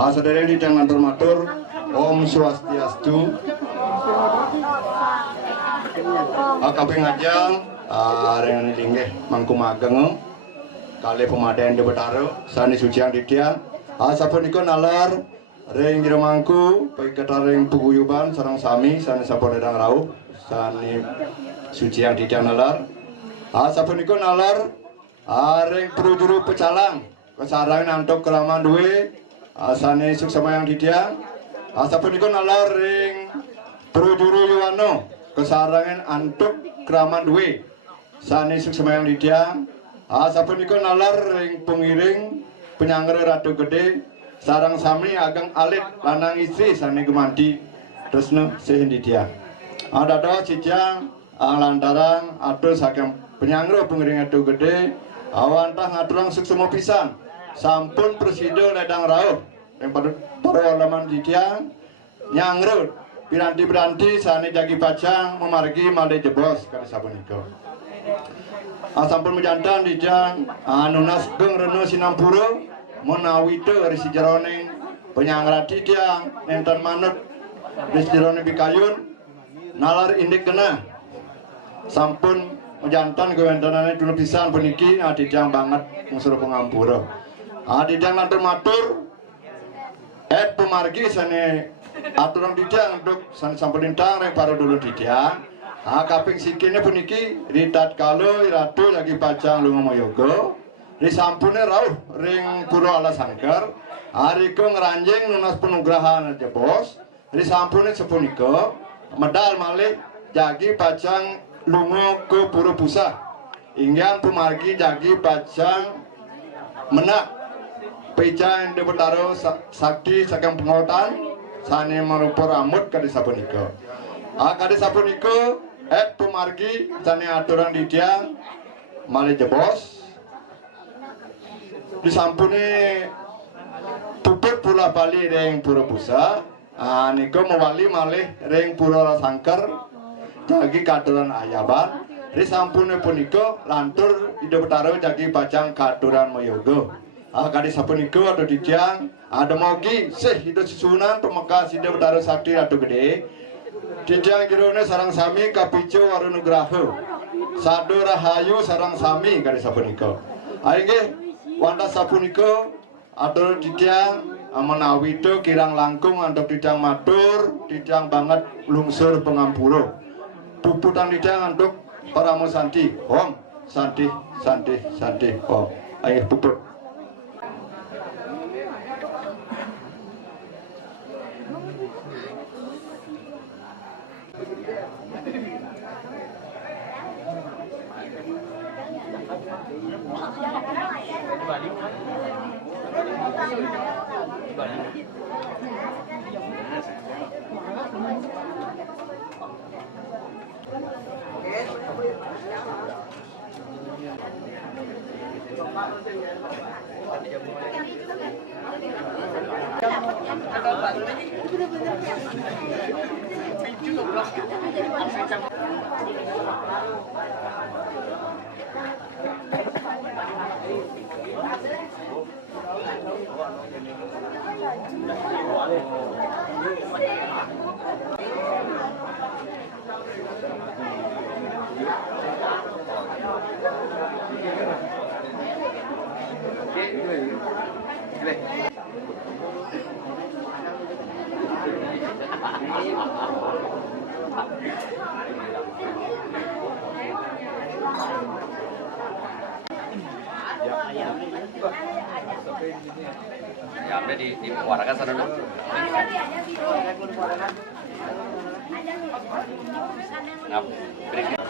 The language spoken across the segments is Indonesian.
Saudara di jangan termatur, Om Swastiastu. Kaping ajang, dengan linggih mangku mageng, kali pemadaian di Betaro, sani suciang di tiang. Sapunika nalar, ring jero mangku, paikata ring puguyuban, sarang sami, sani sampun dedang rauh, sani suciang di tiang nalar. Sapunika nalar, ring perujuru pecalang, kesarang nantok keraman duwe, sani suksama yang di tiang. Sapunika nalar ring perujuru yuwano, kesarangan antuk keraman duwe, sani suksama yang di tiang. Sapunika nalar ring pengiring penyangger ratu gede, sarang sami ageng alit lanang istri sani gemanti tresna sehendi tiang. Dada cicang lantaran atur saking penyangger pengiring ratu gede, awantah ngaturang suksama pisan, sampun presido ledang rauh yang para laman di tiang nyangger piranti-piranti sani jagi pacang memargi malih jebos kali sapunika. Sampun mejantan di tiang nunas geng reno sinampura menawi teu risi jeroning penyangrati tiang enten manut risi jeroning bikayun nalar indik kena sampun mejantan kewentanane dulu pisan puniki di tiang banget musuh pengampura. Di tiang lantur matur pemargi sani aturan di tiang untuk sani sampun lintang rek para dulu di tiang. Kaping sikine puniki ritat kalau iratu lagi pacang lunga moyogo disampune rauh ring pura ala sangkar hariko ngeranjing nunas penugrahan aja bos disampune sepunika medal malih jagi pacang lunga ke pura pusah inggang pemargi jagi pacang menak pecah di Betaro sakti saking pengotan sani marupa rambut kadi sapunika. Kadi sapunika pemargi sani aturan di tiang malih jebos disampuni puput pula bali ring pura pusa nika mewali malih ring pura sangkar jagi katuran ayaban disampuni punika lantur di Betaro jagi pacang katuran moyogo. Kadi sapunika atau di tiang ada mogi sih itu susunan pemekas di Betaro sakti ratu gede Dijang jirone sarang sami kapicu warunugraha Sado rahayu sarang sami kali sapunika. Inggih wonten sapunika atur didang menawi itu kirang langkung untuk didang matur, didang banget lungsur pengampura. Puputan didang untuk para musanti. Om santi santi santi om. Ayo puput. Ya, udah diwarnakan sana dulu. Nah, berikut.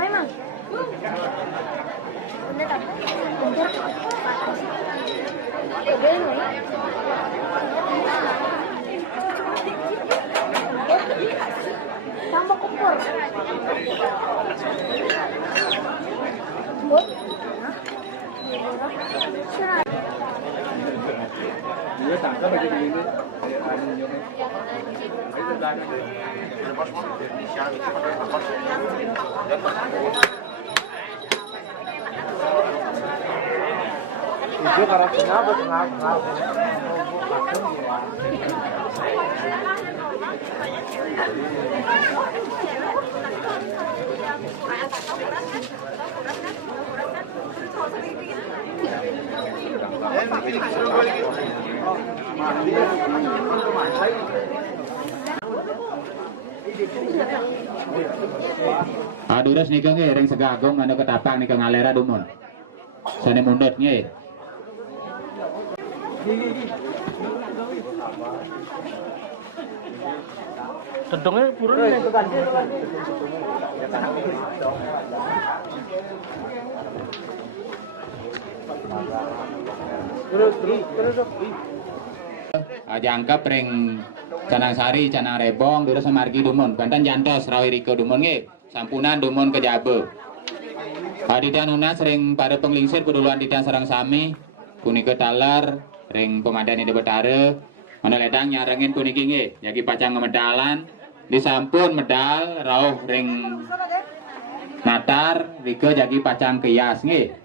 Memang. Tambah kupur. Dia tangkap begini ini. Hijau karakternya apa? Aduras nika nge ring segagong anu ketapang nika ngalera dumun. Sane mundut nge. Tentungnya purun nih ke ganti. Terus. Jangkep ring Canang Sari, Canang Rebong, Dura Samargi dumun. Banten jantos rawi riko dumun nge. Sampunan dumun ke Jabe. Adidan unas ring pada penglingsir keduluan ditan sarang sami. Punike talar ring pemadani di Betare. Mana ledang nyarengin puniki nge. Jagi pacang ngemedalan. Disampun medal rauh ring natar rike jagi pacang kias nge.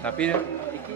Tapi iki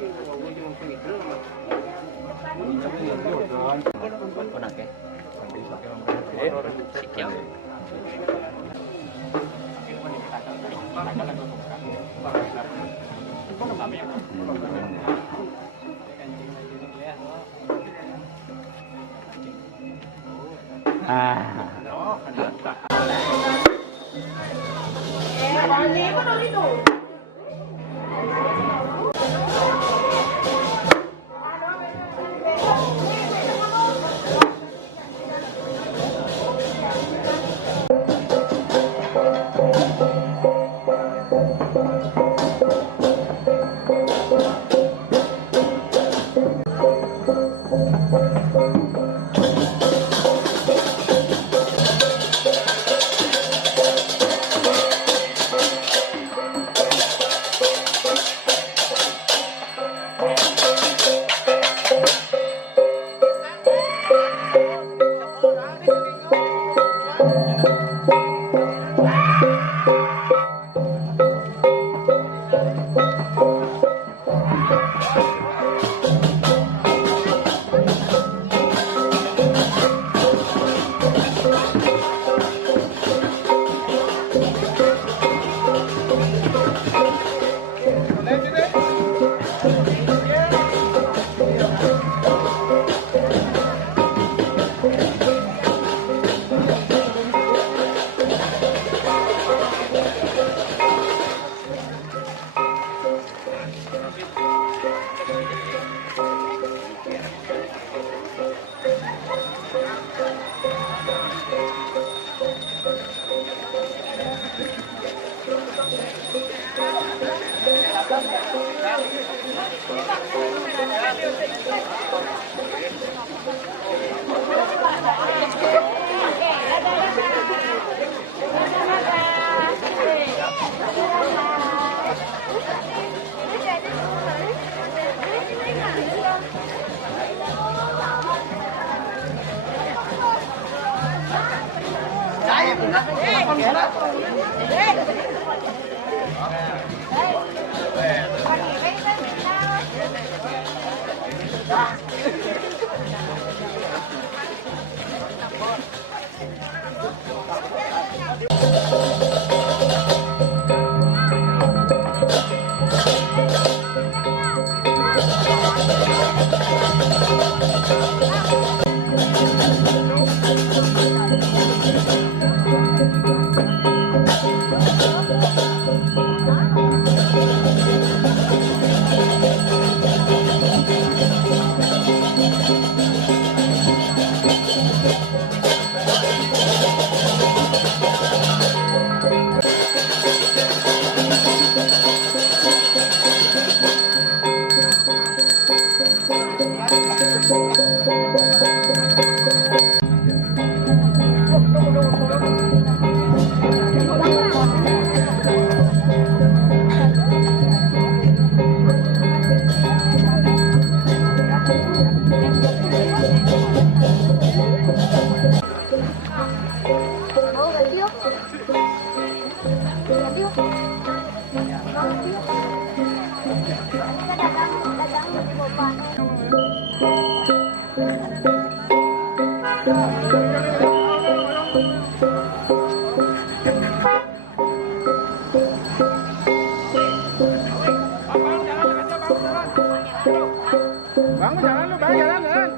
Bang, jalan lu, bang, jalan, jalan.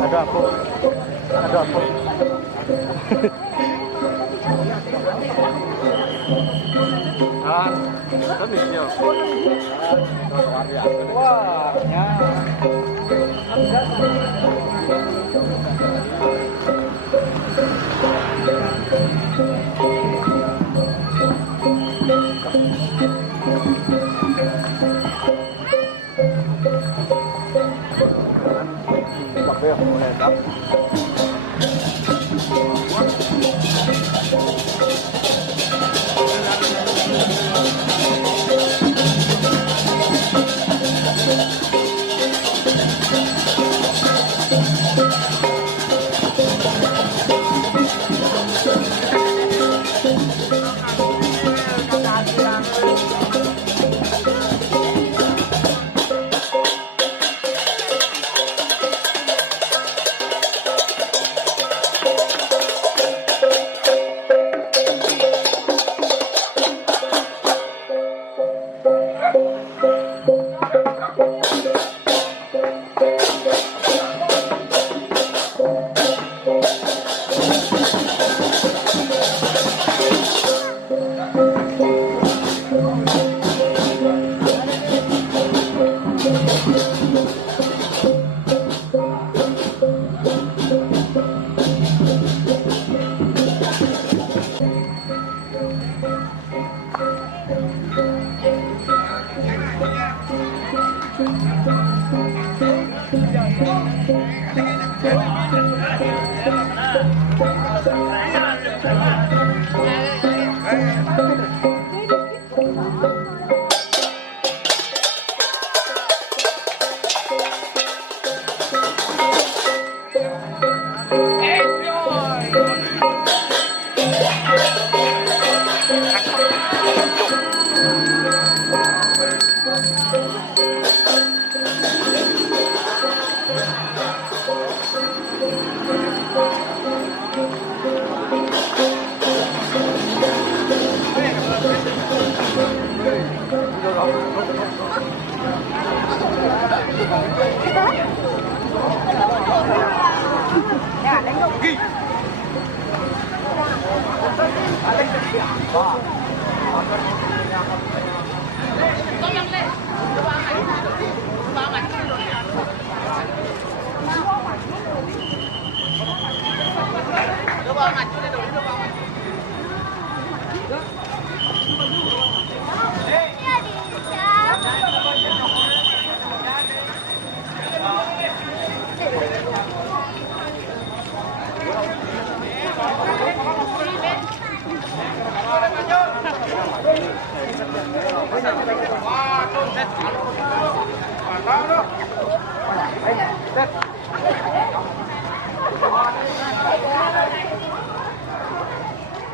Ada apa? Ada apa? Ah, kan ini. Wah, ya. Pakai mulai dah.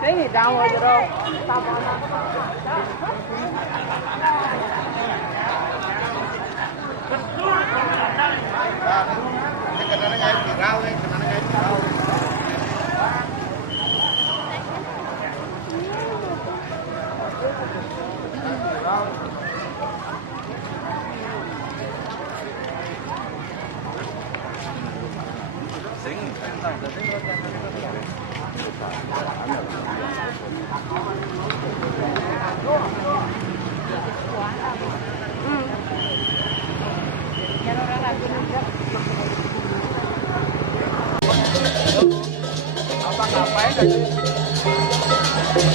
Thế thì đâu rồi đâu. Tao Apa ngapain tadi?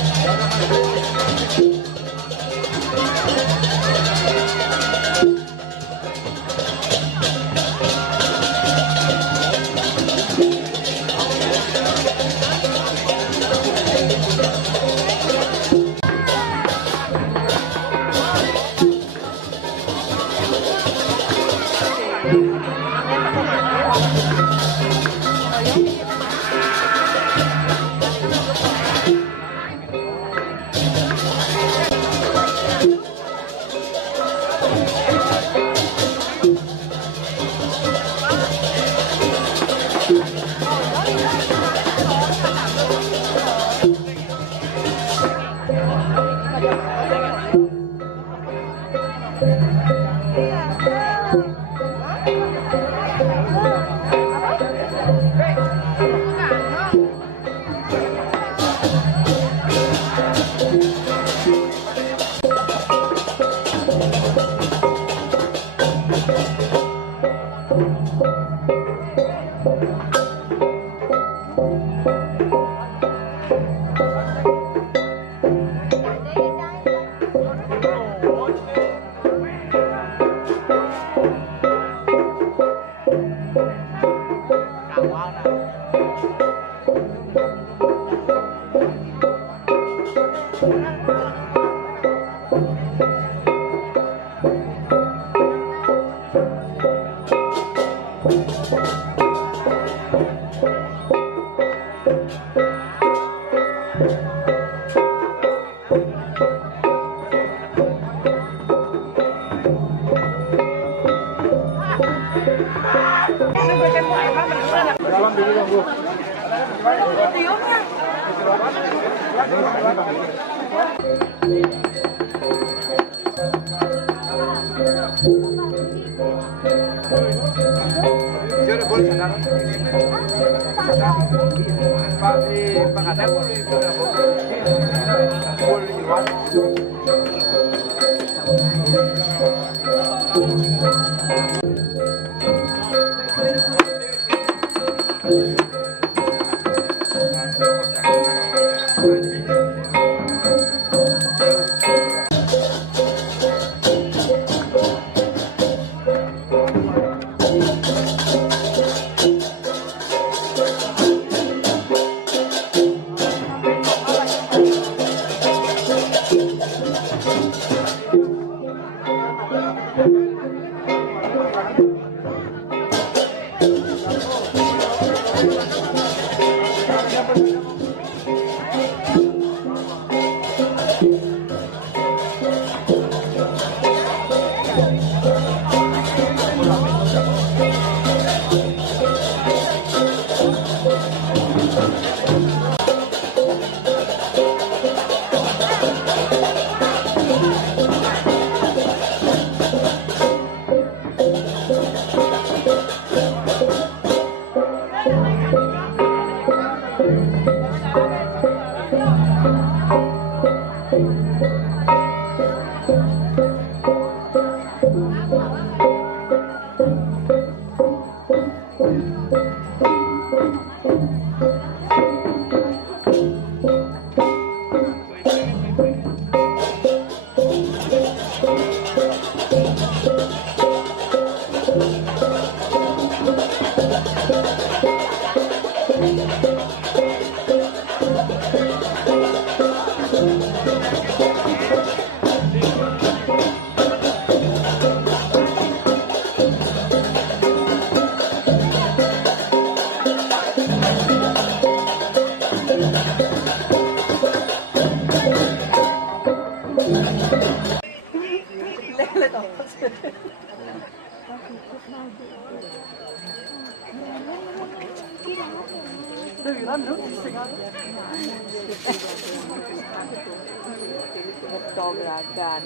Gerakan,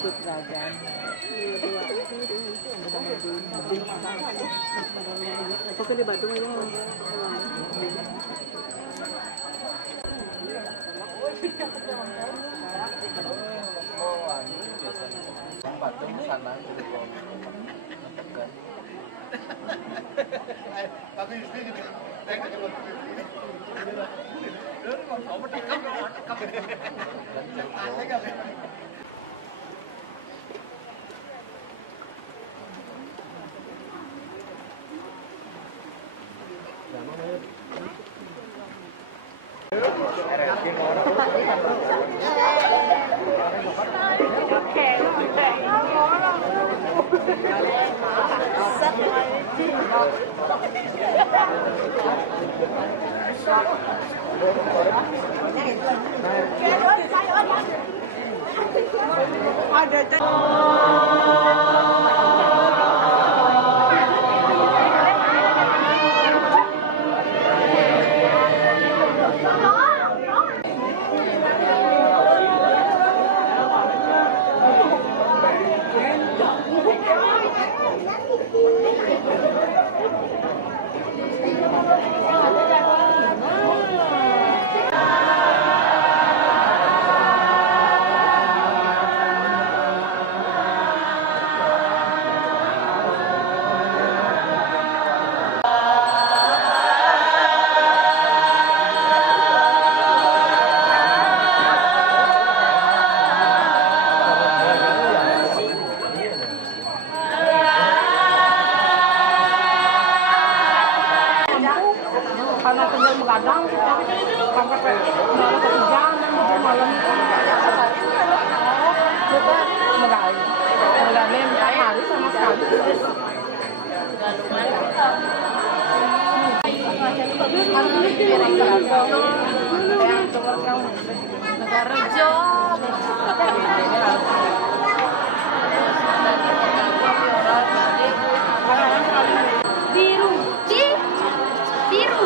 ikut gerakan. Apa di Bandung ini? begadang sampai malam ketiga malam kita begadang empat hari sama sekali. Negara job. Biru, biru.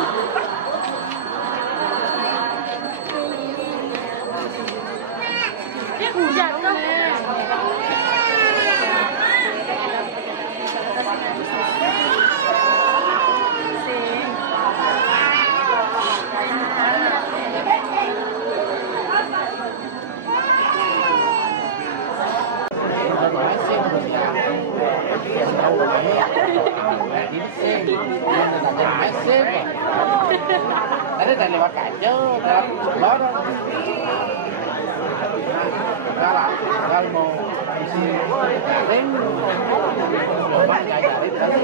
Dia hujan kan? Tadi dari lewat kaca, lewat sebelah. Kalau mau isi ring, mau pakai dari